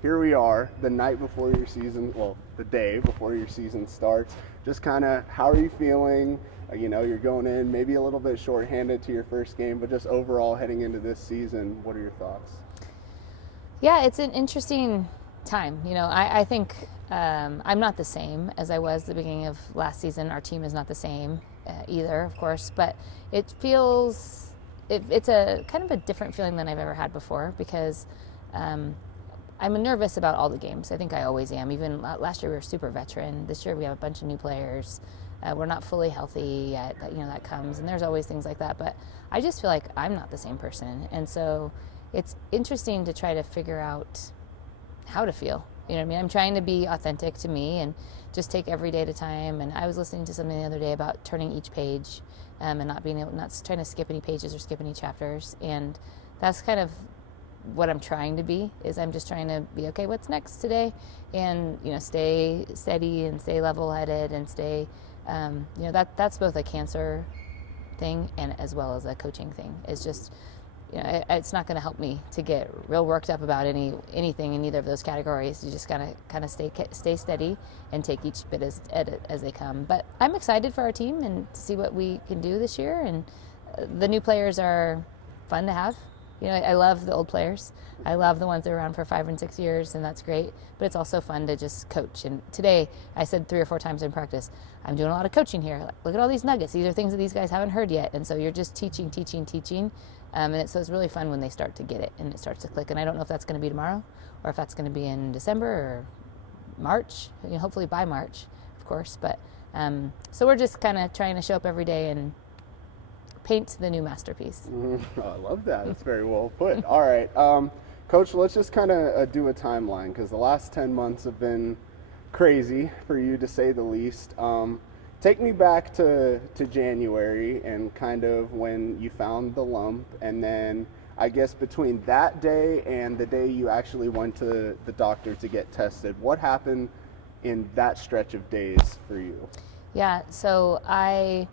here we are, the night before your season, well, the day before your season starts. Just kind of, how are you feeling? You're going in maybe a little bit shorthanded to your first game, but just overall heading into this season, what are your thoughts? Yeah, it's an interesting time. I think I'm not the same as I was at the beginning of last season. Our team is not the same either, of course, but it feels, it's a kind of a different feeling than I've ever had before, because I'm nervous about all the games. I think I always am. Even last year we were super veteran. This year we have a bunch of new players. We're not fully healthy yet. That comes, and there's always things like that. But I just feel like I'm not the same person, and so it's interesting to try to figure out how to feel. You know what I mean? I'm trying to be authentic to me and just take every day at a time. And I was listening to something the other day about turning each page and not trying to skip any pages or skip any chapters. And that's kind of what I'm trying to be. Is I'm just trying to be, okay, what's next today, and stay steady and stay level-headed and stay. That's both a cancer thing and as well as a coaching thing. It's just, it's not going to help me to get real worked up about anything in either of those categories. You just gotta kind of stay steady and take each bit as they come. But I'm excited for our team and to see what we can do this year. And the new players are fun to have. I love the old players. I love the ones that are around for 5 and 6 years, and that's great. But it's also fun to just coach. And today, I said 3 or 4 times in practice, I'm doing a lot of coaching here. Like, look at all these nuggets. These are things that these guys haven't heard yet. And so you're just teaching. So it's really fun when they start to get it and it starts to click. And I don't know if that's going to be tomorrow or if that's going to be in December or March. Hopefully by March, of course. But so we're just kind of trying to show up every day and paint the new masterpiece. I love that. That's very well put. All right. Coach, let's just kind of do a timeline, because the last 10 months have been crazy for you, to say the least. Take me back to January and kind of when you found the lump, and then I guess between that day and the day you actually went to the doctor to get tested, what happened in that stretch of days for you? Yeah, so I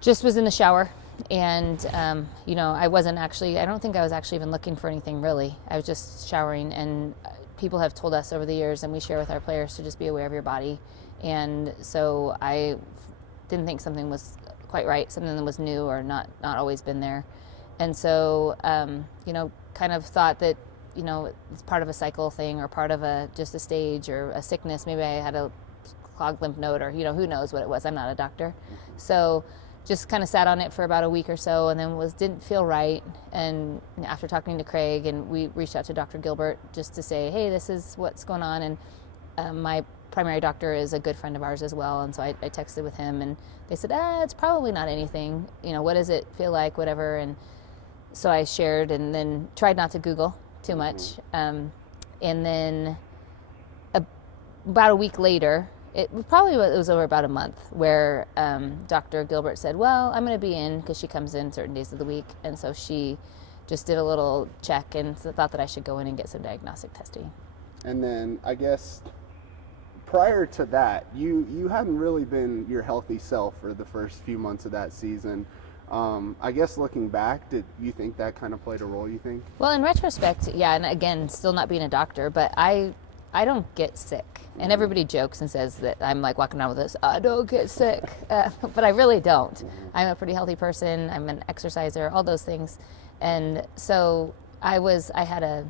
just was in the shower, and I don't think I was actually even looking for anything really. I was just showering, and people have told us over the years, and we share with our players, to just be aware of your body. And so I didn't think something was quite right, something that was new or not always been there. And so, kind of thought that, it's part of a cycle thing or part of just a stage or a sickness. Maybe I had a clogged lymph node or, who knows what it was. I'm not a doctor. So just kind of sat on it for about a week or so, and then didn't feel right. And after talking to Craig, and we reached out to Dr. Gilbert just to say, hey, this is what's going on. And my primary doctor is a good friend of ours as well, and so I texted with him, and they said, it's probably not anything. What does it feel like, whatever. And so I shared, and then tried not to Google too much. And then about a week later, it was over about a month, where Dr. Gilbert said, well, I'm going to be in, because she comes in certain days of the week. And so she just did a little check and thought that I should go in and get some diagnostic testing. And then I guess prior to that, you hadn't really been your healthy self for the first few months of that season. I guess looking back, did you think that kind of played a role, you think? Well, in retrospect, yeah, and again, still not being a doctor, but I don't get sick. And everybody jokes and says that I'm like walking around with this, I don't get sick, but I really don't. I'm a pretty healthy person. I'm an exerciser, all those things. And so I had a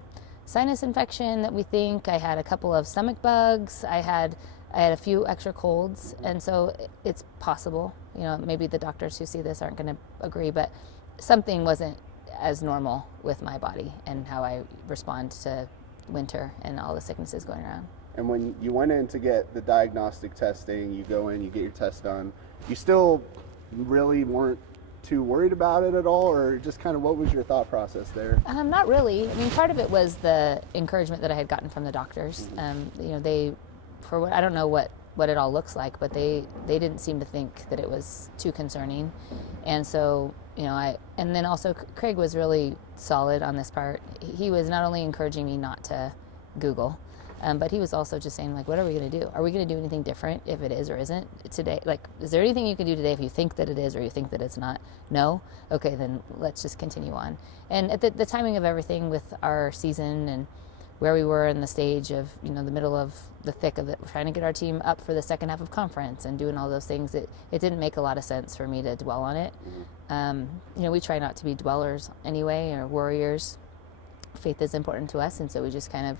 sinus infection that we think, I had a couple of stomach bugs, I had a few extra colds, and so it's possible, maybe the doctors who see this aren't going to agree, but something wasn't as normal with my body and how I respond to winter and all the sicknesses going around. And when you went in to get the diagnostic testing, you go in, you get your test done, you still really weren't too worried about it at all, or just kind of what was your thought process there? Not really. I mean, part of it was the encouragement that I had gotten from the doctors. I don't know what it all looks like, but they didn't seem to think that it was too concerning. And so, and then also Craig was really solid on this part. He was not only encouraging me not to Google, but he was also just saying, like, what are we going to do? Are we going to do anything different if it is or isn't today? Like, is there anything you can do today if you think that it is or you think that it's not? No? Okay, then let's just continue on. And at the timing of everything with our season and where we were in the stage of, the middle of the thick of it, trying to get our team up for the second half of conference and doing all those things. It didn't make a lot of sense for me to dwell on it. We try not to be dwellers anyway, or worriers. Faith is important to us, and so we just kind of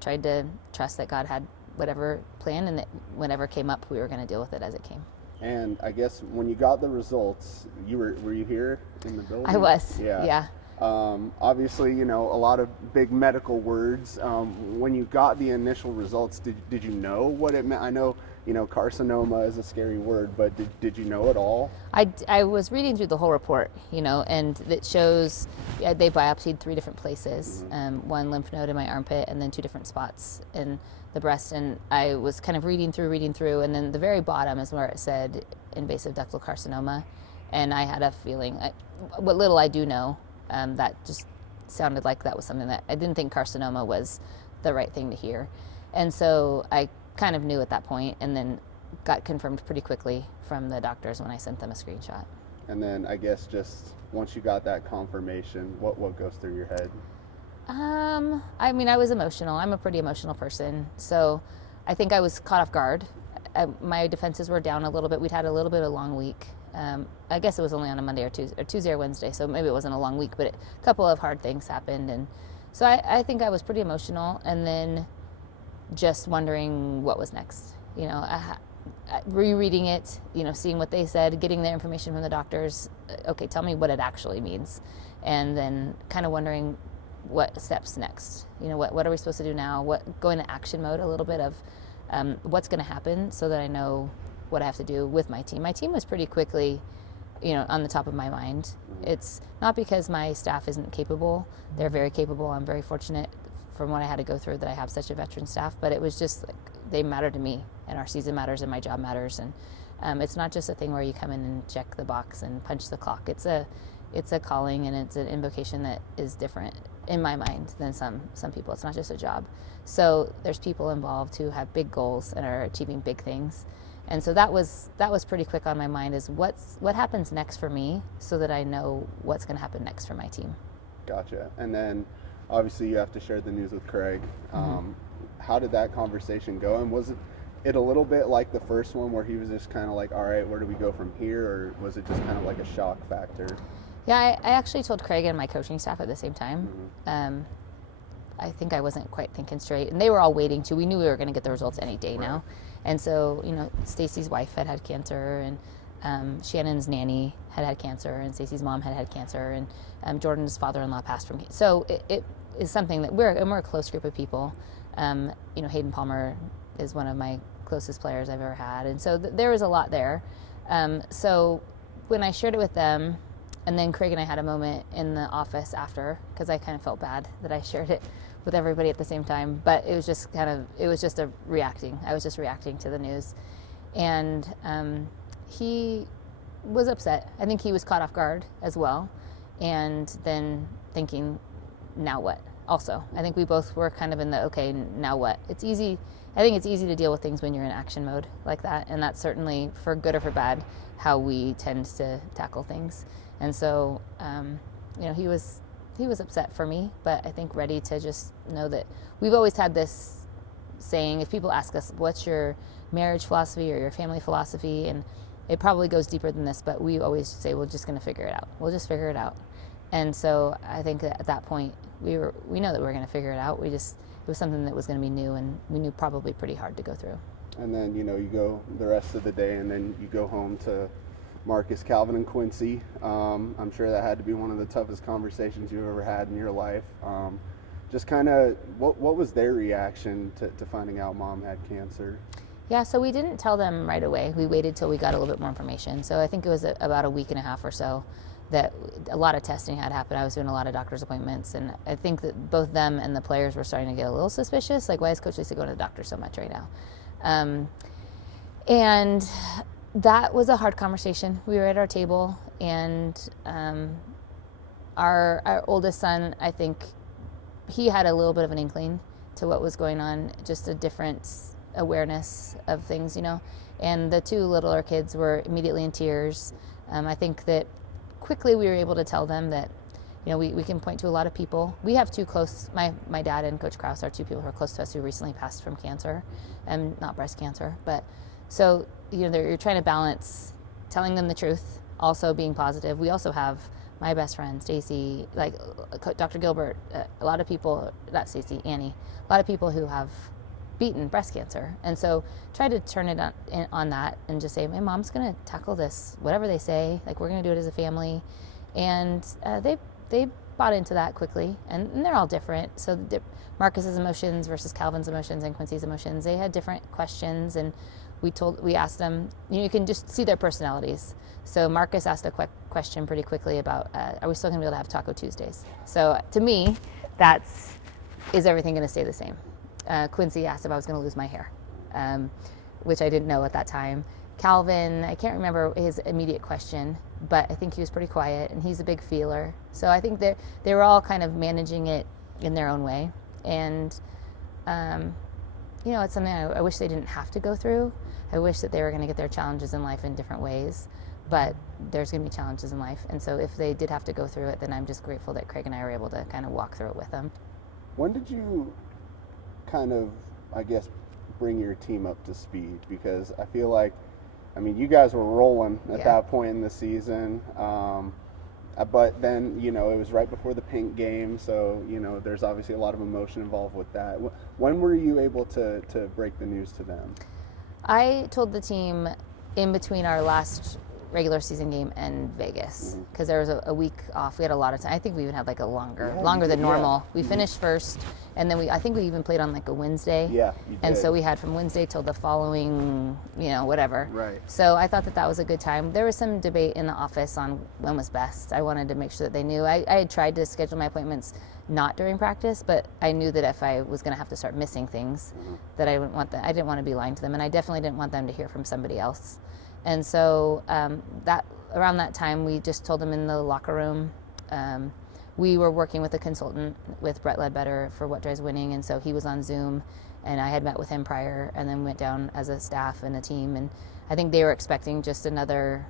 tried to trust that God had whatever plan, and that whenever came up, we were going to deal with it as it came. And I guess when you got the results, were you here in the building? I was. Yeah. Obviously, a lot of big medical words. When you got the initial results, did you know what it meant? I know, carcinoma is a scary word, but did you know it all? I was reading through the whole report, and it shows they biopsied 3 different places, one lymph node in my armpit, and then 2 different spots in the breast. And I was kind of reading through, and then the very bottom is where it said invasive ductal carcinoma. And I had a feeling, what little I do know, that just sounded like that was something that I didn't think carcinoma was the right thing to hear. And so I kind of knew at that point, and then got confirmed pretty quickly from the doctors when I sent them a screenshot. And then I guess just once you got that confirmation, what goes through your head? I was emotional. I'm a pretty emotional person. So I think I was caught off guard. My defenses were down a little bit. We'd had a little bit of a long week. I guess it was only on a Monday or Tuesday or Wednesday, so maybe it wasn't a long week, but a couple of hard things happened. And so I think I was pretty emotional, and then just wondering what was next. Rereading it, seeing what they said, getting the information from the doctors. Okay, tell me what it actually means. And then kind of wondering what steps next. What are we supposed to do now? Go into action mode a little bit of what's going to happen, so that I know what I have to do with my team. My team was pretty quickly, on the top of my mind. It's not because my staff isn't capable. They're very capable. I'm very fortunate from what I had to go through that I have such a veteran staff, but it was just like, they matter to me, and our season matters, and my job matters. And it's not just a thing where you come in and check the box and punch the clock. It's a calling, and it's an invocation that is different in my mind than some people. It's not just a job. So there's people involved who have big goals and are achieving big things. And so that was pretty quick on my mind, is what happens next for me, so that I know what's going to happen next for my team. Gotcha. And then obviously you have to share the news with Craig. How did that conversation go? And was it a little bit like the first one, where he was just kind of like, all right, where do we go from here? Or was it just kind of like a shock factor? Yeah, I actually told Craig and my coaching staff at the same time. I think I wasn't quite thinking straight, and they were all waiting too. We knew we were going to get the results any day now. And so, Stacy's wife had cancer, and Shannon's nanny had cancer, and Stacy's mom had cancer, and Jordan's father-in-law passed from cancer. So it is something that we're a close group of people. Hayden Palmer is one of my closest players I've ever had, and so there was a lot there. So when I shared it with them, and then Craig and I had a moment in the office after, because I kind of felt bad that I shared it with everybody at the same time, but it was just reacting. I was just reacting to the news. And he was upset. I think he was caught off guard as well. And then thinking, now what? Also, I think we both were kind of in the, okay, now what? I think it's easy to deal with things when you're in action mode like that. And that's certainly, for good or for bad, how we tend to tackle things. And so, he was upset for me, but I think ready to just know that we've always had this saying, if people ask us, what's your marriage philosophy or your family philosophy? And it probably goes deeper than this, but we always say, we're just going to figure it out. We'll just figure it out. And so I think that at that point, we know that we're going to figure it out. It was something that was going to be new, and we knew probably pretty hard to go through. And then, you go the rest of the day, and then you go home to Marcus, Calvin, and Quincy. I'm sure that had to be one of the toughest conversations you've ever had in your life. Just kind of, what was their reaction to finding out Mom had cancer? Yeah, so we didn't tell them right away. We waited till we got a little bit more information. So I think it was about a week and a half or so that a lot of testing had happened. I was doing a lot of doctor's appointments, and I think that both them and the players were starting to get a little suspicious. Like, why is Coach Lisa going to the doctor so much right now? And that was a hard conversation. We were at our table, and our oldest son, I think, he had a little bit of an inkling to what was going on, just a different awareness of things, And the 2 littler kids were immediately in tears. I think that quickly we were able to tell them that, we can point to a lot of people. We have two close, my dad and Coach Krause are two people who are close to us who recently passed from cancer, and not breast cancer. But so, you're trying to balance telling them the truth, also being positive. We also have my best friend, Stacy, like Dr. Gilbert, a lot of people, not Stacy, Annie, a lot of people who have beaten breast cancer. And so try to turn it on that and just say, my mom's going to tackle this, whatever they say, like we're going to do it as a family. And they bought into that quickly, and they're all different. So Marcus's emotions versus Calvin's emotions and Quincy's emotions, they had different questions, and we asked them, you can just see their personalities. So Marcus asked a question pretty quickly about, are we still going to be able to have Taco Tuesdays? So to me, is everything going to stay the same? Quincy asked if I was going to lose my hair, which I didn't know at that time. Calvin, I can't remember his immediate question, but I think he was pretty quiet, and he's a big feeler. So I think they were all kind of managing it in their own way. And, it's something I wish they didn't have to go through. I wish that they were going to get their challenges in life in different ways, but there's going to be challenges in life. And so if they did have to go through it, then I'm just grateful that Craig and I were able to kind of walk through it with them. When did you kind of, I guess, bring your team up to speed? Because I feel like, you guys were rolling at that point in the season. But then, it was right before the Pink game, so, there's obviously a lot of emotion involved with that. When were you able to break the news to them? I told the team in between our last regular season game and Vegas, because there was a week off. We had a lot of time. I think we even had like a longer than normal. We finished first, and then I think we even played on like a Wednesday. Yeah, you did. And so we had from Wednesday till the following, whatever. Right. So I thought that was a good time. There was some debate in the office on when was best. I wanted to make sure that they knew. I had tried to schedule my appointments not during practice, but I knew that if I was going to have to start missing things, that I didn't want to be lying to them, and I definitely didn't want them to hear from somebody else. And so around that time, we just told them in the locker room. We were working with a consultant with Brett Ledbetter for What Drives Winning, and so he was on Zoom, and I had met with him prior, and then went down as a staff and a team. And I think they were expecting just another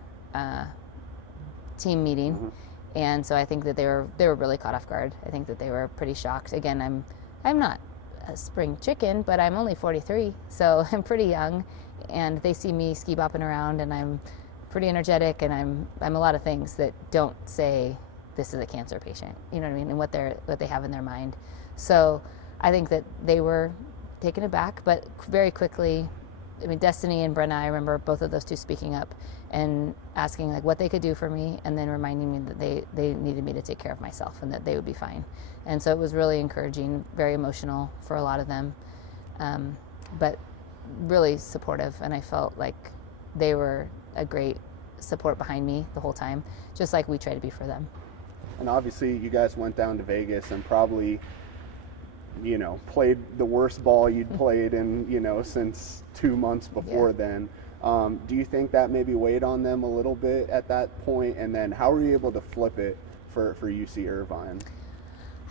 team meeting, and so I think that they were really caught off guard. I think that they were pretty shocked. Again, I'm not a spring chicken, but I'm only 43, so I'm pretty young. And they see me ski bopping around, and I'm pretty energetic, and I'm a lot of things that don't say this is a cancer patient, you know what I mean, and what they have in their mind. So I think that they were taken aback, but very quickly, Destiny and Brenna, I remember both of those two speaking up and asking like what they could do for me, and then reminding me that they needed me to take care of myself and that they would be fine. And so it was really encouraging, very emotional for a lot of them, but really supportive, and I felt like they were a great support behind me the whole time, just like we try to be for them. And obviously you guys went down to Vegas and probably, played the worst ball you'd played in, since 2 months before then. Do you think that maybe weighed on them a little bit at that point? And then how were you able to flip it for UC Irvine?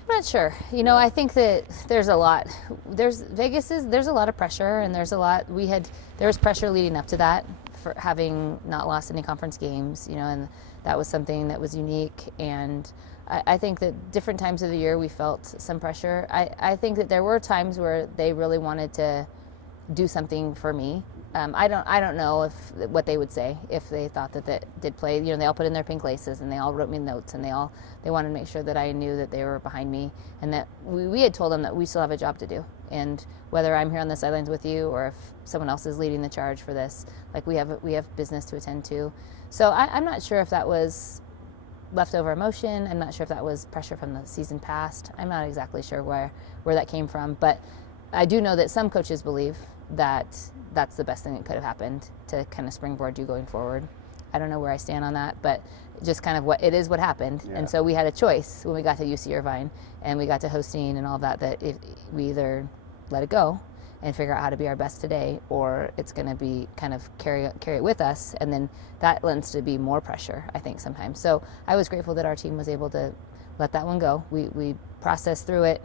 I'm not sure. I think that there's a lot. There's a lot of pressure, and there was pressure leading up to that for having not lost any conference games, and that was something that was unique. And I think that different times of the year we felt some pressure. I think that there were times where they really wanted to do something for me. I don't know what they would say if they thought that did play. They all put in their pink laces, and they all wrote me notes, and they wanted to make sure that I knew that they were behind me, and that we had told them that we still have a job to do. And whether I'm here on the sidelines with you or if someone else is leading the charge for this, like we have business to attend to. So I'm not sure if that was leftover emotion. I'm not sure if that was pressure from the season past. I'm not exactly sure where that came from, but I do know that some coaches believe that that's the best thing that could have happened to kind of springboard you going forward. I don't know where I stand on that, but just kind of what happened. Yeah. And so we had a choice when we got to UC Irvine and we got to hosting and all that if we either let it go and figure out how to be our best today, or it's going to be kind of carry it with us, and then that lends to be more pressure, I think, sometimes. So I was grateful that our team was able to let that one go. We processed through it,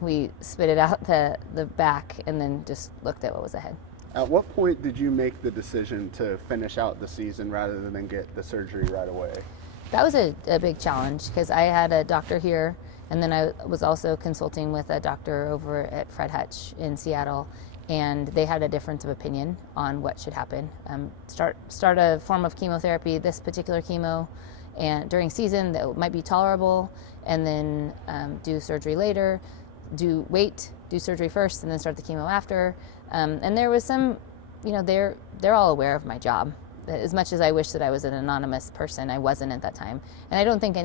we spit it out the back, and then just looked at what was ahead. At what point did you make the decision to finish out the season rather than get the surgery right away? that was a big challenge because I had a doctor here, and then I was also consulting with a doctor over at Fred Hutch in Seattle, and they had a difference of opinion on what should happen. Start a form of chemotherapy, this particular chemo, and during season that might be tolerable, and then do surgery later. Do surgery first, and then start the chemo after. And there was some, they're all aware of my job. As much as I wish that I was an anonymous person, I wasn't at that time. And I don't think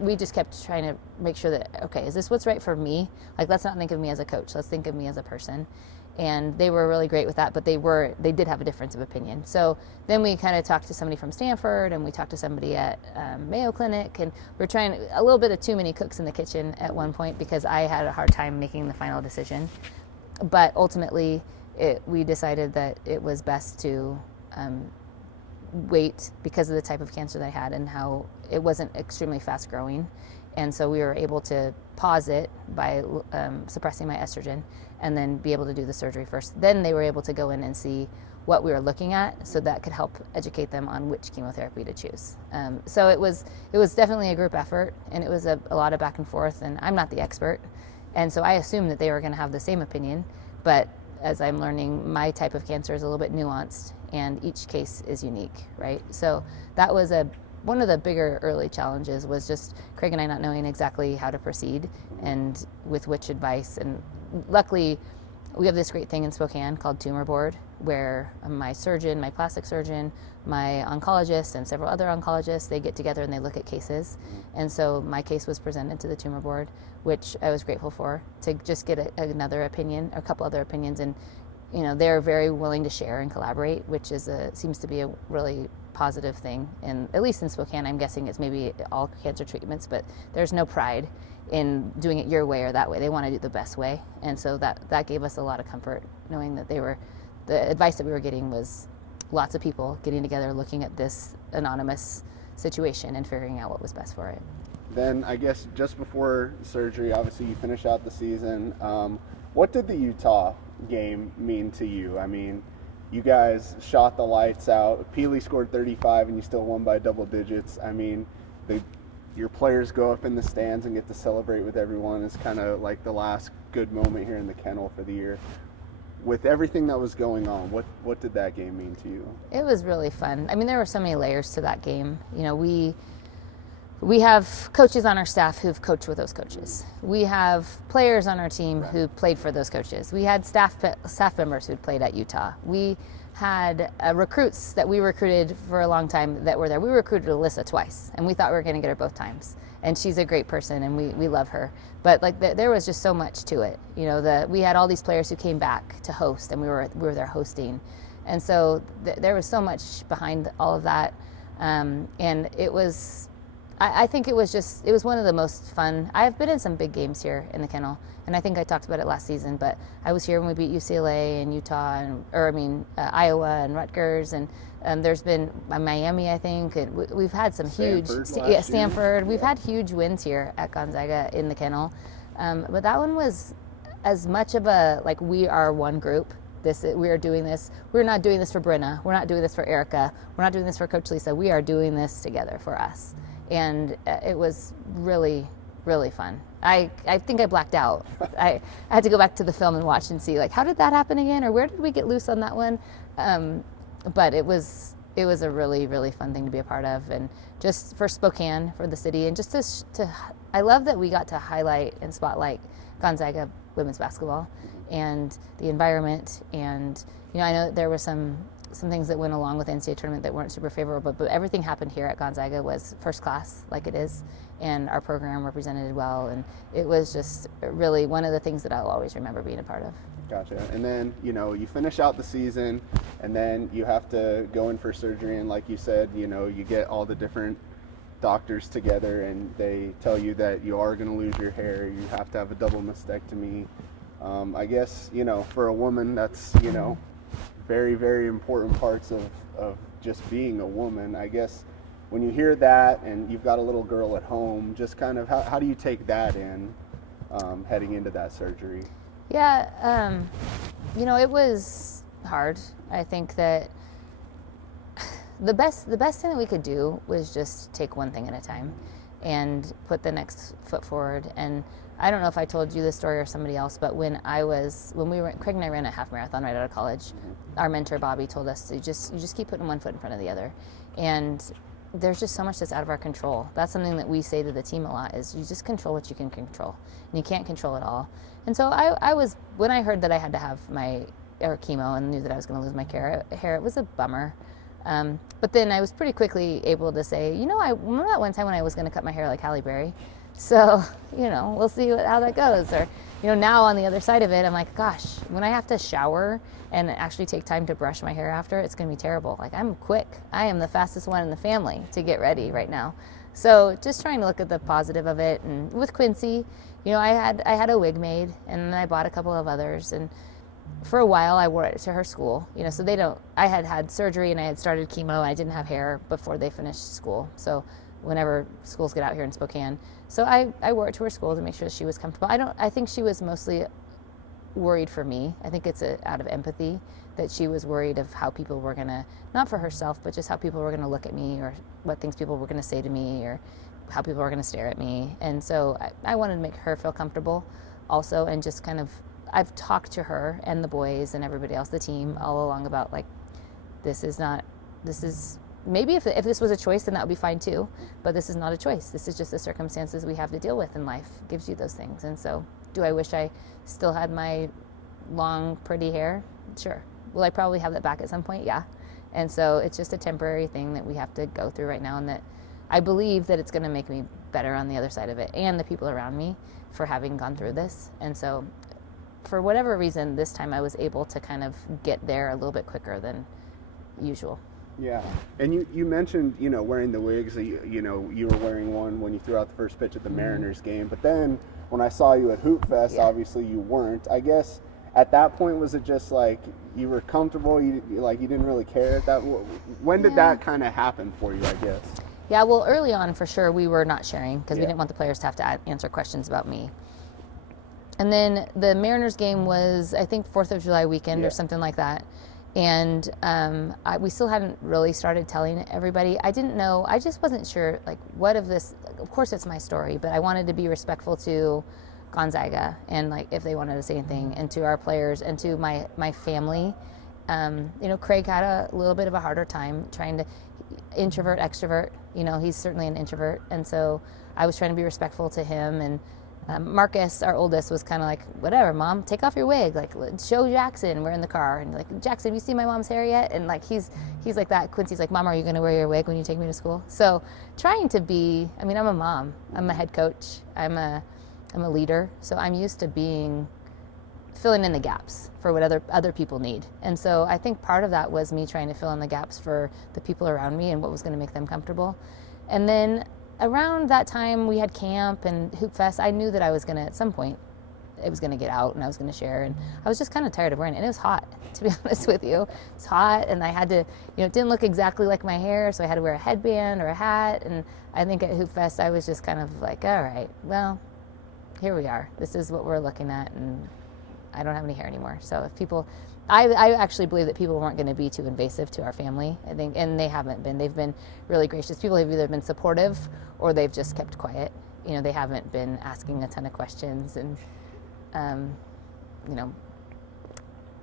we just kept trying to make sure that, okay, is this what's right for me? Like, let's not think of me as a coach, let's think of me as a person. And they were really great with that, but they did have a difference of opinion. So then we kind of talked to somebody from Stanford, and we talked to somebody at Mayo Clinic, and we're trying a little bit of too many cooks in the kitchen at one point because I had a hard time making the final decision. But ultimately, we decided that it was best to wait because of the type of cancer that I had and how it wasn't extremely fast growing. And so we were able to pause it by suppressing my estrogen and then be able to do the surgery first. Then they were able to go in and see what we were looking at, so that could help educate them on which chemotherapy to choose. So it was definitely a group effort, and it was a lot of back and forth, and I'm not the expert. And so I assumed that they were going to have the same opinion, but as I'm learning, my type of cancer is a little bit nuanced, and each case is unique, right? So that was one of the bigger early challenges, was just Craig and I not knowing exactly how to proceed and with which advice. And luckily, we have this great thing in Spokane called Tumor Board, where my surgeon, my plastic surgeon, my oncologist, and several other oncologists, they get together and they look at cases. And so my case was presented to the Tumor Board, which I was grateful for, to just get another opinion, a couple other opinions. And they're very willing to share and collaborate, which seems to be a really positive thing. And at least in Spokane, I'm guessing it's maybe all cancer treatments, but there's no pride in doing it your way or that way. They want to do the best way. And so that gave us a lot of comfort, knowing that the advice that we were getting was lots of people getting together, looking at this anonymous situation and figuring out what was best for it. Then I guess just before surgery, obviously you finish out the season. What did the Utah game mean to you? I mean, you guys shot the lights out. Peely scored 35 and you still won by double digits. I mean, your players go up in the stands and get to celebrate with everyone. It's kind of like the last good moment here in the kennel for the year. With everything that was going on, what did that game mean to you? It was really fun. I mean, there were so many layers to that game. We have coaches on our staff who've coached with those coaches. We have players on our team who played for those coaches. We had staff members who'd played at Utah. We had recruits that we recruited for a long time that were there. We recruited Alyssa twice, and we thought we were going to get her both times. And she's a great person, and we love her. But there was just so much to it. We had all these players who came back to host, and we were there hosting. And so there was so much behind all of that. And it was, I think it was one of the most fun. I've been in some big games here in the kennel, and I think I talked about it last season, but I was here when we beat UCLA and Utah, Iowa and Rutgers, and there's been Miami, I think, and we've had some Stanford. We've had huge wins here at Gonzaga in the kennel, but that one was as much of a, like, we are one group. We are doing this. We're not doing this for Brenna. We're not doing this for Erica. We're not doing this for Coach Lisa. We are doing this together for us. And it was really, really fun. I think I blacked out. I had to go back to the film and watch and see, like, how did that happen again, or where did we get loose on that one? But it was a really, really fun thing to be a part of, and just for Spokane, for the city, and just I love that we got to highlight and spotlight Gonzaga women's basketball and the environment. And I know there were some things that went along with the NCAA tournament that weren't super favorable, but everything happened here at Gonzaga was first class, like it is, and our program represented well, and it was just really one of the things that I'll always remember being a part of. Gotcha. And then, you finish out the season, and then you have to go in for surgery, and like you said, you get all the different doctors together, and they tell you that you are going to lose your hair, you have to have a double mastectomy. I guess, for a woman, that's, very, very important parts of just being a woman. I guess when you hear that and you've got a little girl at home, just kind of how do you take that in heading into that surgery? Yeah, it was hard. I think that the best thing that we could do was just take one thing at a time and put the next foot forward. And I don't know if I told you this story or somebody else, but when Craig and I ran a half marathon right out of college, our mentor Bobby told us to you just keep putting one foot in front of the other. And there's just so much that's out of our control. That's something that we say to the team a lot, is you just control what you can control, and you can't control it all. And so I was, when I heard that I had to have my chemo and knew that I was going to lose my hair, it was a bummer. But then I was pretty quickly able to say, I remember that one time when I was going to cut my hair like Halle Berry. So, we'll see how that goes. Or, now on the other side of it, I'm like, gosh, when I have to shower and actually take time to brush my hair after, it's going to be terrible. Like, I'm quick. I am the fastest one in the family to get ready right now. So just trying to look at the positive of it. And with Quincy, I had a wig made, and then I bought a couple of others. And for a while I wore it to her school, so I had surgery and I had started chemo. I didn't have hair before they finished school. So whenever schools get out here in Spokane. So I wore it to her school to make sure she was comfortable. I think she was mostly worried for me. I think it's out of empathy that she was worried of how people were gonna, not for herself, but just how people were gonna look at me, or what things people were gonna say to me, or how people were gonna stare at me. And so I wanted to make her feel comfortable also, and just kind of, I've talked to her and the boys and everybody else, the team, all along about, like, this is maybe if this was a choice, then that would be fine too, but this is not a choice. This is just the circumstances we have to deal with, and life gives you those things. And so, do I wish I still had my long, pretty hair? Sure. Will I probably have that back at some point? Yeah. And so it's just a temporary thing that we have to go through right now, and that I believe that it's going to make me better on the other side of it, and the people around me, for having gone through this. And so, for whatever reason, this time I was able to kind of get there a little bit quicker than usual. Yeah. And you mentioned, wearing the wigs. You were wearing one when you threw out the first pitch at the Mariners game. But then when I saw you at Hoop Fest, obviously you weren't. I guess at that point, was it just like you were comfortable? You didn't really care at that? When did that kind of happen for you, I guess? Yeah, well, early on, for sure, we were not sharing because we didn't want the players to have to answer questions about me. And then the Mariners game was, I think, 4th of July weekend or something like that. And we still hadn't really started telling everybody. I didn't know. I just wasn't sure, like, what of this. Of course, it's my story, but I wanted to be respectful to Gonzaga, and, like, if they wanted to say anything, and to our players, and to my family. Craig had a little bit of a harder time trying to introvert, extrovert. He's certainly an introvert. And so I was trying to be respectful to him. And Marcus, our oldest, was kind of like, whatever, Mom, take off your wig. Like, show Jackson. We're in the car. And, like, Jackson, have you seen my mom's hair yet? And, like, he's like that. Quincy's like, Mom, are you going to wear your wig when you take me to school? So trying to be, I'm a mom. I'm a head coach. I'm a leader. So I'm used to filling in the gaps for what other people need. And so I think part of that was me trying to fill in the gaps for the people around me and what was going to make them comfortable. And then around that time, we had camp and Hoop Fest. I knew that I was going to, at some point, it was going to get out and I was going to share. And I was just kind of tired of wearing it. And it was hot, to be honest with you. It's hot, and I had to, it didn't look exactly like my hair, so I had to wear a headband or a hat. And I think at Hoop Fest, I was just kind of like, all right, well, here we are. This is what we're looking at, and I don't have any hair anymore. So if people, I actually believe that people weren't going to be too invasive to our family, I think, and they haven't been. They've been really gracious. People have either been supportive or they've just kept quiet. They haven't been asking a ton of questions and,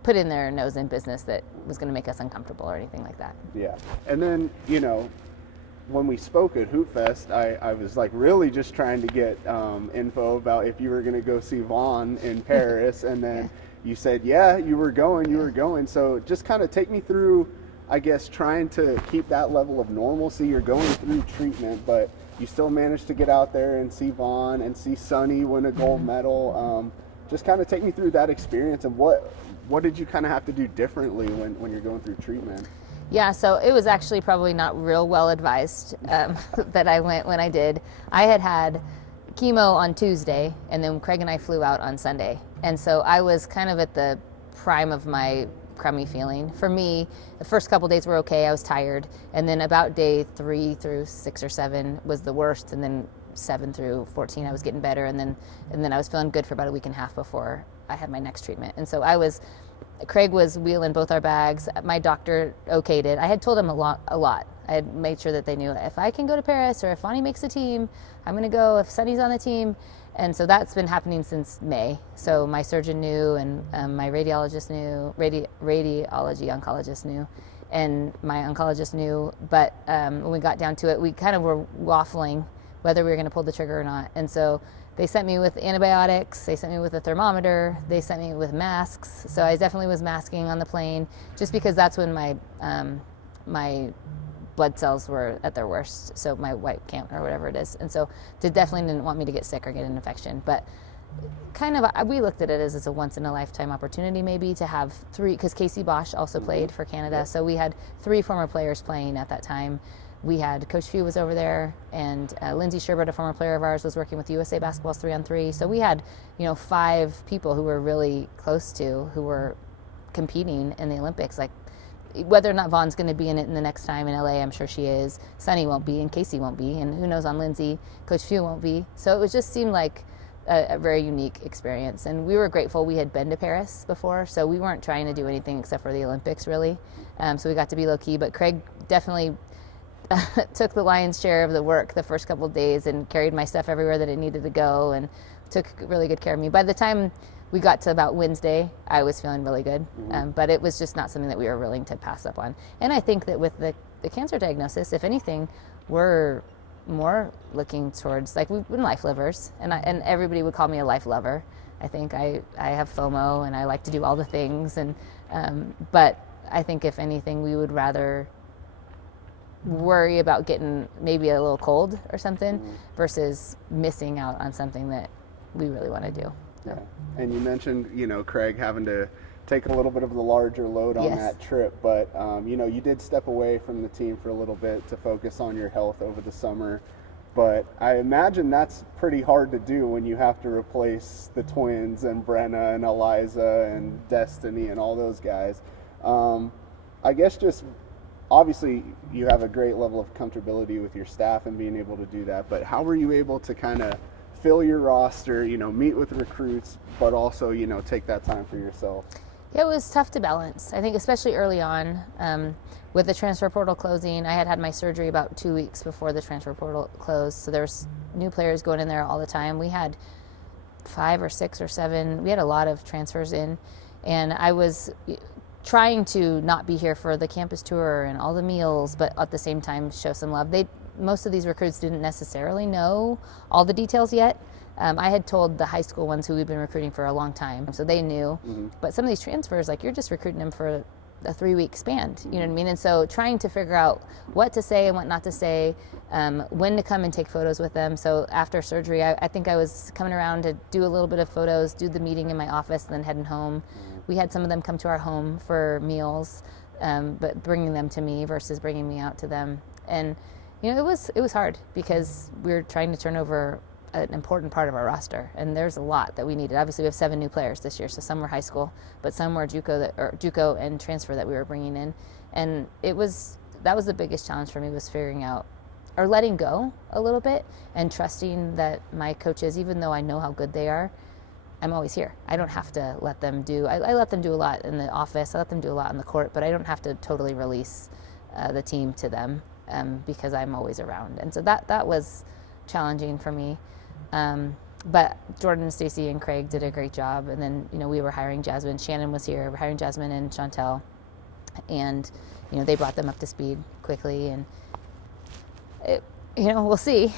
put in their nose in business that was going to make us uncomfortable or anything like that. Yeah. And then, when we spoke at Hoop Fest, I was like really just trying to get info about if you were going to go see Vaughn in Paris, and then you said, you were going. So just kind of take me through, I guess, trying to keep that level of normalcy. You're going through treatment, but you still managed to get out there and see Vaughn and see Sonny win a gold medal. Just kind of take me through that experience, and what did you kind of have to do differently when you're going through treatment? Yeah, so it was actually probably not real well advised that I went when I did. I had chemo on Tuesday, and then Craig and I flew out on Sunday. And so I was kind of at the prime of my crummy feeling. For me, the first couple days were okay. I was tired. And then about day 3 through 6 or 7 was the worst. And then 7 through 14, I was getting better. And then I was feeling good for about a week and a half before I had my next treatment. And so Craig was wheeling both our bags. My doctor okayed it. I had told him a lot. I had made sure that they knew if I can go to Paris or if Fonnie makes the team, I'm going to go. If Sonny's on the team. And so that's been happening since May. So my surgeon knew, and my radiologist knew, radiology oncologist knew, and my oncologist knew. But when we got down to it, we kind of were waffling whether we were going to pull the trigger or not. And so they sent me with antibiotics, they sent me with a thermometer, they sent me with masks. So I definitely was masking on the plane, just because that's when my blood cells were at their worst, so my white count or whatever it is. And so they definitely didn't want me to get sick or get an infection. But kind of, we looked at it as a once in a lifetime opportunity maybe to have 3, because Casey Bosch also played for Canada. So we had 3 former players playing at that time. We had Coach Few was over there, and Lindsay Sherbert, a former player of ours, was working with USA Basketball's 3-on-3. So we had, 5 people who were really close to, who were competing in the Olympics. Like, whether or not Vaughn's going to be in it in the next time in LA, I'm sure she is. Sonny won't be, and Casey won't be, and who knows on Lindsay. Coach Few won't be. So it just seemed like a very unique experience, and we were grateful. We had been to Paris before, so we weren't trying to do anything except for the Olympics, really. So we got to be low key, but Craig definitely took the lion's share of the work the first couple of days and carried my stuff everywhere that it needed to go and took really good care of me. By the time we got to about Wednesday, I was feeling really good, but it was just not something that we were willing to pass up on. And I think that with the cancer diagnosis, if anything, we're more looking towards, like, we've been life livers, and everybody would call me a life lover. I think I have FOMO and I like to do all the things, and but I think if anything, we would rather worry about getting maybe a little cold or something versus missing out on something that we really want to do. Yeah. And you mentioned, Craig having to take a little bit of the larger load on that trip, but you did step away from the team for a little bit to focus on your health over the summer. But I imagine that's pretty hard to do when you have to replace the twins and Brenna and Eliza and Destiny and all those guys. I guess just obviously you have a great level of comfortability with your staff and being able to do that, but how were you able to kind of fill your roster, meet with recruits, but also, take that time for yourself? Yeah, it was tough to balance. I think especially early on, with the transfer portal closing. I had my surgery about 2 weeks before the transfer portal closed, so there's new players going in there all the time. We had 5 or 6 or 7. We had a lot of transfers in, and I was trying to not be here for the campus tour and all the meals, but at the same time show some love. Most of these recruits didn't necessarily know all the details yet. I had told the high school ones who we've been recruiting for a long time, so they knew. But some of these transfers, like, you're just recruiting them for a 3-week span, you know what I mean? And so trying to figure out what to say and what not to say, when to come and take photos with them. So after surgery, I think I was coming around to do a little bit of photos, do the meeting in my office, and then heading home. We had some of them come to our home for meals, but bringing them to me versus bringing me out to them. And it was hard because we were trying to turn over an important part of our roster, and there's a lot that we needed. Obviously, we have 7 new players this year, so some were high school, but some were JUCO and transfer that we were bringing in, and that was the biggest challenge for me, was figuring out or letting go a little bit and trusting that my coaches, even though I know how good they are, I'm always here. I don't have to let them do. I let them do a lot in the office. I let them do a lot on the court, but I don't have to totally release the team to them because I'm always around, and so that was challenging for me. But Jordan, Stacy, and Craig did a great job, and then we were hiring Jasmine. Shannon was here. We're hiring Jasmine and Chantel, and they brought them up to speed quickly, and we'll see.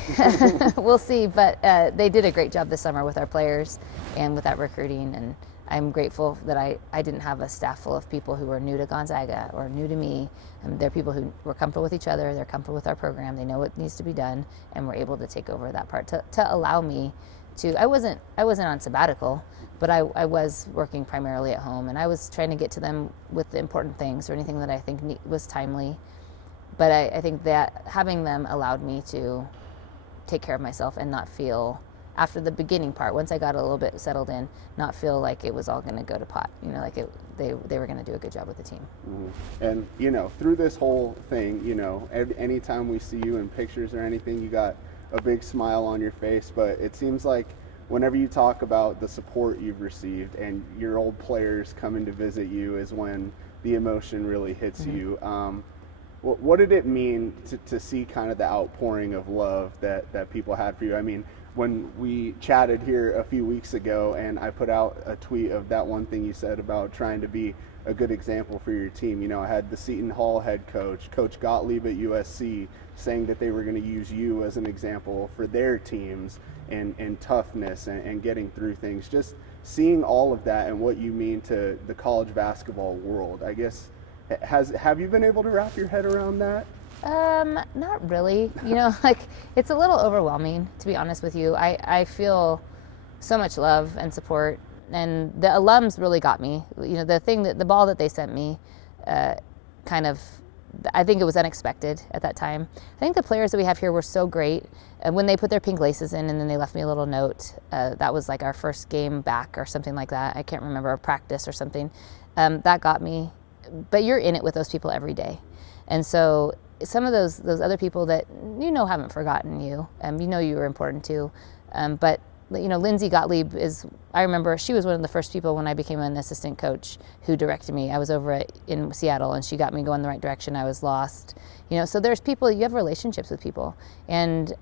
We'll see, but they did a great job this summer with our players and with that recruiting, and I'm grateful that I didn't have a staff full of people who were new to Gonzaga or new to me. They're people who were comfortable with each other, they're comfortable with our program, they know what needs to be done, and we're able to take over that part to allow me to. I wasn't on sabbatical, but I was working primarily at home, and I was trying to get to them with the important things or anything that I think was timely. But I think that having them allowed me to take care of myself and not feel, after the beginning part, once I got a little bit settled in, not feel like it was all going to go to pot, like they were going to do a good job with the team. And through this whole thing, anytime we see you in pictures or anything, you got a big smile on your face, but it seems like whenever you talk about the support you've received and your old players coming to visit you is when the emotion really hits you. What did it mean to see kind of the outpouring of love that people had for you? I mean, when we chatted here a few weeks ago and I put out a tweet of that one thing you said about trying to be a good example for your team. You know, I had the Seton Hall head coach, Coach Gottlieb at USC, saying that they were going to use you as an example for their teams and toughness and getting through things. Just seeing all of that and what you mean to the college basketball world, I guess, have you been able to wrap your head around that? Not really. You know, like, it's a little overwhelming, to be honest with you. I feel so much love and support, and the alums really got me. You know, the ball that they sent me, kind of, I think it was unexpected at that time. I think the players that we have here were so great. When they put their pink laces in and then they left me a little note, that was like our first game back or something like that. I can't remember, a practice or something. That got me. But you're in it with those people every day. And so some of those other people that you know haven't forgotten you, you know you were important too. But you know, Lindsay Gottlieb I remember she was one of the first people when I became an assistant coach who directed me. I was over in Seattle and she got me going the right direction. I was lost. You know, so there's people, you have relationships with people. And,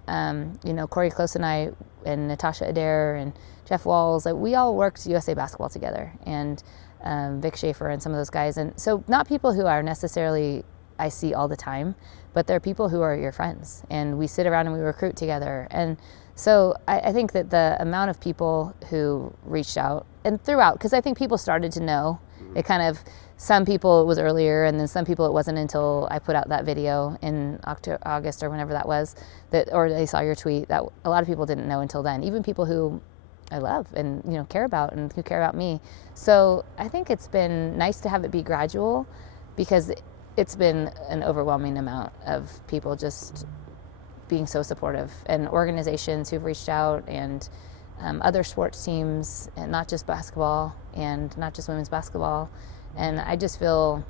you know, Corey Close and I and Natasha Adair and Jeff Walls, we all worked USA basketball together. And Vic Schaefer and some of those guys. And so not people who are necessarily I see all the time, but they're people who are your friends. And we sit around and we recruit together. And so I think that the amount of people who reached out and throughout, because I think people started to know, it kind of, some people it was earlier and then some people it wasn't until I put out that video in August or whenever that was, or they saw your tweet, that a lot of people didn't know until then, even people who I love and, you know, care about and who care about me. So I think it's been nice to have it be gradual, because it's been an overwhelming amount of people just being so supportive, and organizations who've reached out, and other sports teams, and not just basketball and not just women's basketball. And I feel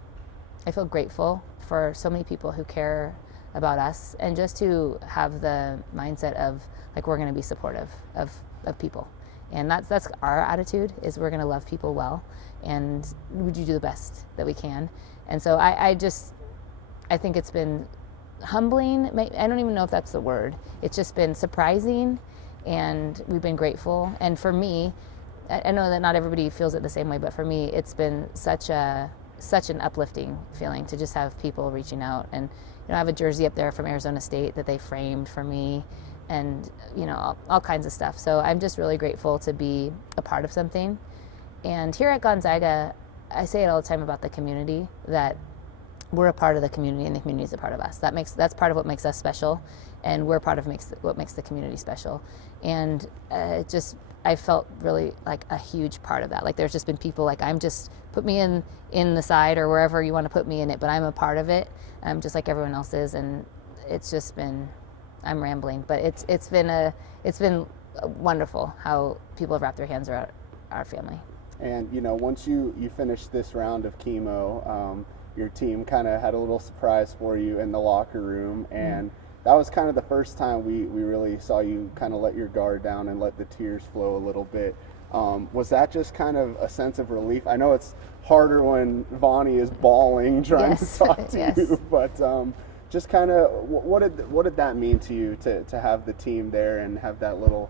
grateful for so many people who care about us, and just to have the mindset of like, we're going to be supportive of people. And that's our attitude, is we're going to love people well, and we do the best that we can. And so I think it's been humbling. I don't even know if that's the word. It's just been surprising, and we've been grateful. And for me, I know that not everybody feels it the same way, but for me, it's been such an uplifting feeling to just have people reaching out. And you know, I have a jersey up there from Arizona State that they framed for me, and you know, all kinds of stuff. So I'm just really grateful to be a part of something. And here at Gonzaga, I say it all the time about the community, that we're a part of the community and the community is a part of us. That's part of what makes us special, and we're part of what makes the community special. And I felt really like a huge part of that. Like, there's just been people like, put me in the side or wherever you want to put me in it, but I'm a part of it, just like everyone else is. And it's just been, I'm rambling, but it's been wonderful how people have wrapped their hands around our family. And you know, once you finish this round of chemo, your team kind of had a little surprise for you in the locker room, and that was kind of the first time we really saw you kind of let your guard down and let the tears flow a little bit. Was that just kind of a sense of relief? I know it's harder when Vonnie is bawling trying to talk to you, but just kind of what did that mean to you to have the team there and have that little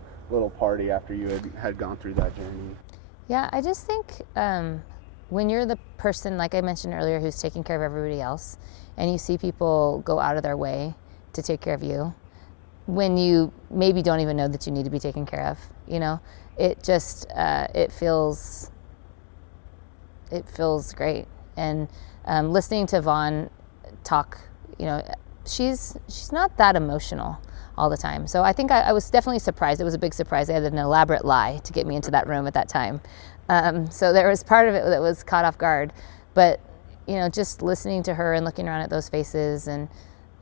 party after you had gone through that journey? Yeah, I just think when you're the person, like I mentioned earlier, who's taking care of everybody else, and you see people go out of their way to take care of you, when you maybe don't even know that you need to be taken care of, you know, it just it feels great. And listening to Vaughn talk, you know, she's not that emotional all the time. So I think I was definitely surprised. It was a big surprise. They had an elaborate lie to get me into that room at that time. So there was part of it that was caught off guard. But, you know, just listening to her and looking around at those faces, and,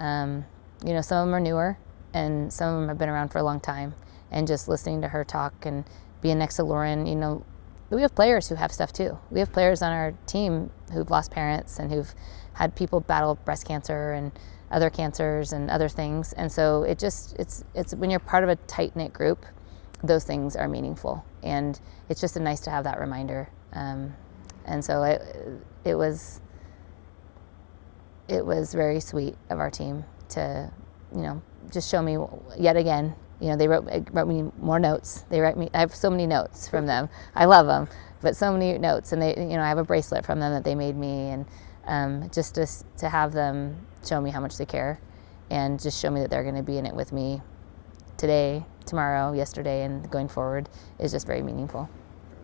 you know, some of them are newer and some of them have been around for a long time. And just listening to her talk and being next to Lauren, you know, we have players who have stuff too. We have players on our team who've lost parents and who've had people battle breast cancer and other cancers and other things. And so it's when you're part of a tight-knit group, those things are meaningful. And it's just nice to have that reminder. And so it was very sweet of our team to, just show me yet again. They wrote me more notes. I have so many notes from them. I love them, but so many notes. And I have a bracelet from them that they made me, and just to have them show me how much they care, and just show me that they're going to be in it with me today, tomorrow, yesterday, and going forward is just very meaningful.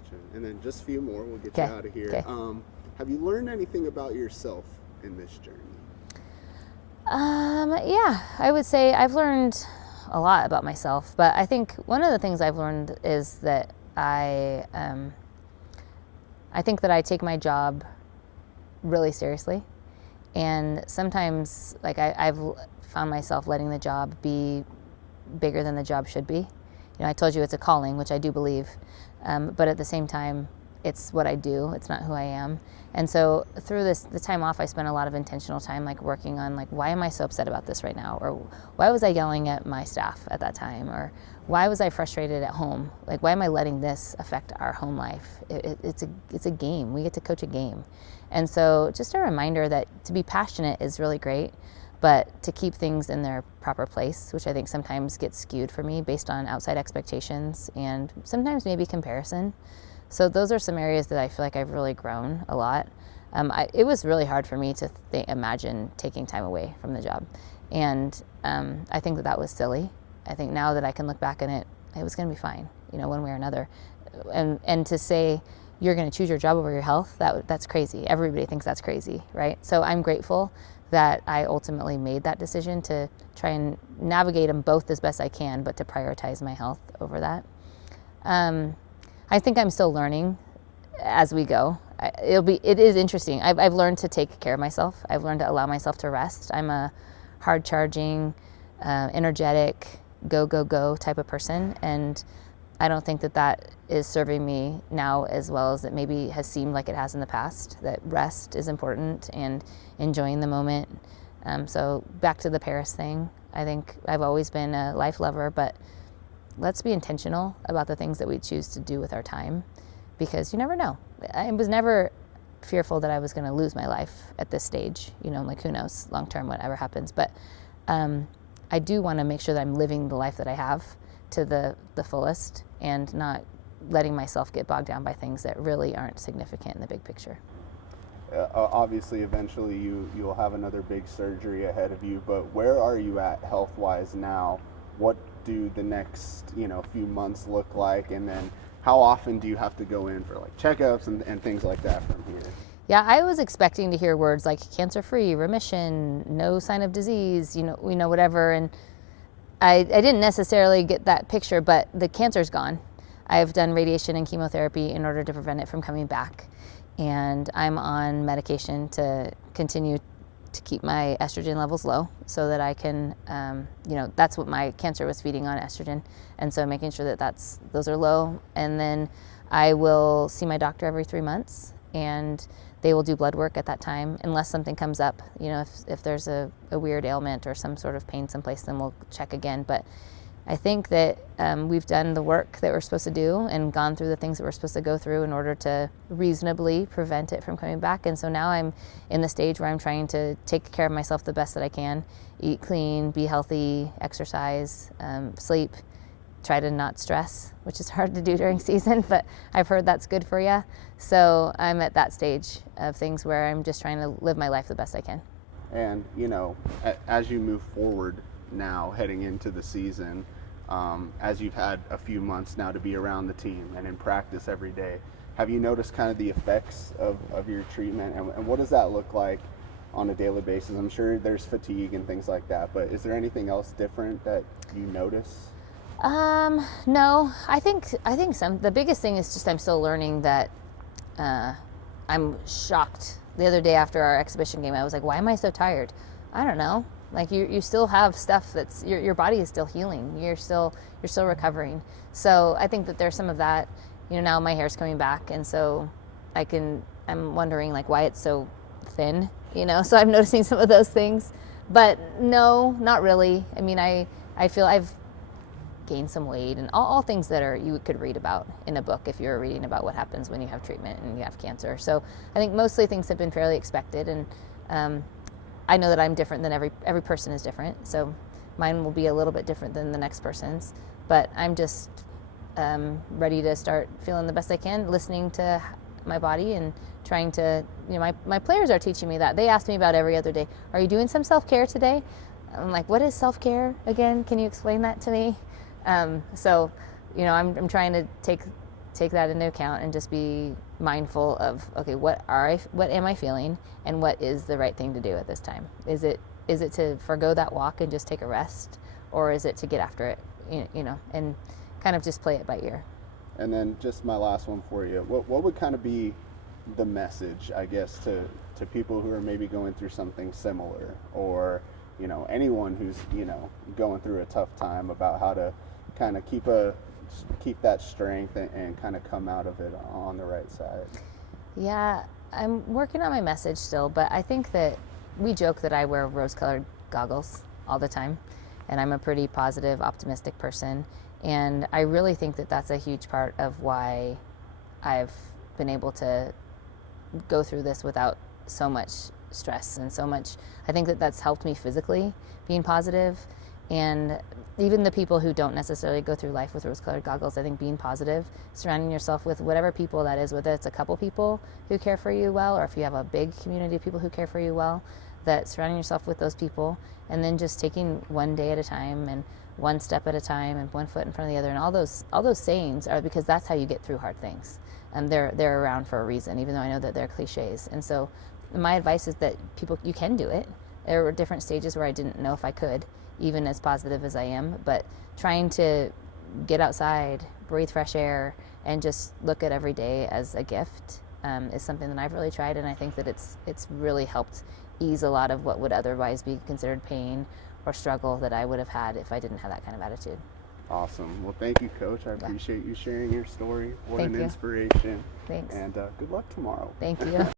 Gotcha. And then just a few more, we'll get you out of here. Have you learned anything about yourself in this journey? Yeah, I would say I've learned a lot about myself, but I think one of the things I've learned is that I think that I take my job really seriously, and sometimes I've found myself letting the job be bigger than the job should be. I told you it's a calling, which I do believe, but at the same time, it's what I do. It's not who I am. And so through the time off, I spent a lot of intentional time working on why am I so upset about this right now? Or why was I yelling at my staff at that time? Or why was I frustrated at home? Why am I letting this affect our home life? It's a game. We get to coach a game. And so just a reminder that to be passionate is really great, but to keep things in their proper place, which I think sometimes gets skewed for me based on outside expectations and sometimes maybe comparison. So those are some areas that I feel like I've really grown a lot. It was really hard for me to imagine taking time away from the job. And I think that was silly. I think now that I can look back on it, it was going to be fine, one way or another. And to say you're going to choose your job over your health, that's crazy. Everybody thinks that's crazy, right? So I'm grateful that I ultimately made that decision to try and navigate them both as best I can, but to prioritize my health over that. I think I'm still learning as we go. It is interesting. I've learned to take care of myself. I've learned to allow myself to rest. I'm a hard charging, energetic, go type of person. And I don't think that is serving me now as well as it maybe has seemed like it has in the past, that rest is important and enjoying the moment. So back to the Paris thing, I think I've always been a life lover, but let's be intentional about the things that we choose to do with our time, because you never know. I was never fearful that I was going to lose my life at this stage, who knows long term, whatever happens. But I do want to make sure that I'm living the life that I have to the fullest and not letting myself get bogged down by things that really aren't significant in the big picture. Obviously, eventually you'll have another big surgery ahead of you, but where are you at health-wise now? What do the next few months look like, and then how often do you have to go in for checkups and things like that from here? Yeah, I was expecting to hear words like cancer-free, remission, no sign of disease, whatever, and I didn't necessarily get that picture, but the cancer's gone. I've done radiation and chemotherapy in order to prevent it from coming back, and I'm on medication to continue to keep my estrogen levels low so that I can, that's what my cancer was feeding on, estrogen. And so making sure that those are low. And then I will see my doctor every 3 months, and they will do blood work at that time unless something comes up. If there's a weird ailment or some sort of pain someplace, then we'll check again. But I think that we've done the work that we're supposed to do and gone through the things that we're supposed to go through in order to reasonably prevent it from coming back. And so now I'm in the stage where I'm trying to take care of myself the best that I can, eat clean, be healthy, exercise, sleep, try to not stress, which is hard to do during season, but I've heard that's good for you. So I'm at that stage of things where I'm just trying to live my life the best I can. And, as you move forward now heading into the season, as you've had a few months now to be around the team and in practice every day, have you noticed kind of the effects of your treatment, and what does that look like on a daily basis? I'm sure there's fatigue and things like that, but is there anything else different that you notice? No, I think the biggest thing is just I'm still learning that I'm shocked. The other day after our exhibition game, I was like, why am I so tired? I don't know. You still have stuff that's your body is still healing. You're still recovering. So I think that there's some of that. Now my hair's coming back, and so I'm wondering why it's so thin. So I'm noticing some of those things. But no, not really. I mean, I feel gain some weight, and all things that you could read about in a book if you're reading about what happens when you have treatment and you have cancer. So I think mostly things have been fairly expected, and I know that I'm different than every person is different, so mine will be a little bit different than the next person's, but I'm just ready to start feeling the best I can, listening to my body and trying to, my players are teaching me that. They ask me about every other day, are you doing some self-care today? I'm like, what is self-care again? Can you explain that to me? So, I'm trying to take that into account and just be mindful of, okay, what am I feeling, and what is the right thing to do at this time? Is it to forgo that walk and just take a rest, or is it to get after it, and kind of just play it by ear? And then just my last one for you. What would kind of be the message, I guess, to people who are maybe going through something similar, or anyone who's going through a tough time, about how to kind of keep that strength and kind of come out of it on the right side? Yeah, I'm working on my message still, but I think that we joke that I wear rose-colored goggles all the time, and I'm a pretty positive, optimistic person, and I really think that that's a huge part of why I've been able to go through this without so much stress and so much. I think that that's helped me physically, being positive, and even the people who don't necessarily go through life with rose-colored goggles, I think being positive, surrounding yourself with whatever people that is, whether it's a couple people who care for you well, or if you have a big community of people who care for you well, that surrounding yourself with those people, and then just taking one day at a time and one step at a time and one foot in front of the other, and all those sayings are because that's how you get through hard things, and they're around for a reason, even though I know that they're cliches. And so my advice is that you can do it. There were different stages where I didn't know if I could, even as positive as I am, but trying to get outside, breathe fresh air, and just look at every day as a gift is something that I've really tried, and I think that it's really helped ease a lot of what would otherwise be considered pain or struggle that I would have had if I didn't have that kind of attitude. Awesome. Well, thank you, Coach. I appreciate you sharing your story. What Thank an you. inspiration. Thanks. And good luck tomorrow. Thank you.